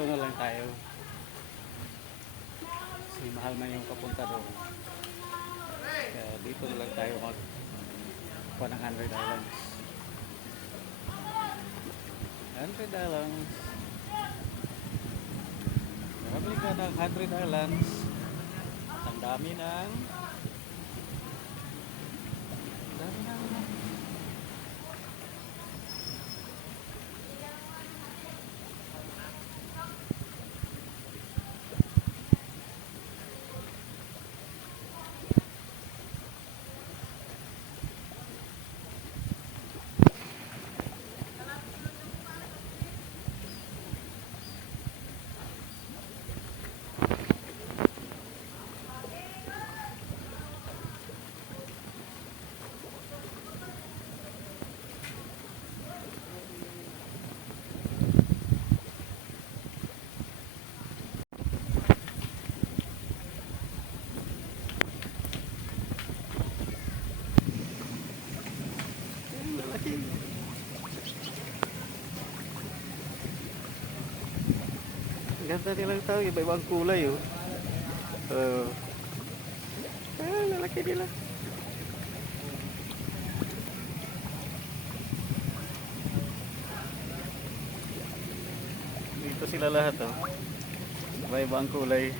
dito na lang tayo. Kasi mahal man yung papunta doon. Kaya dito na lang tayo mag kuha ng 100 islands. 100 islands. Marami ka ng 100 islands. Ang dami ng ganda nilang tao, iba-ibang kulay oh. Lalaki nila. Dito sila lahat oh. Iba-ibang kulay.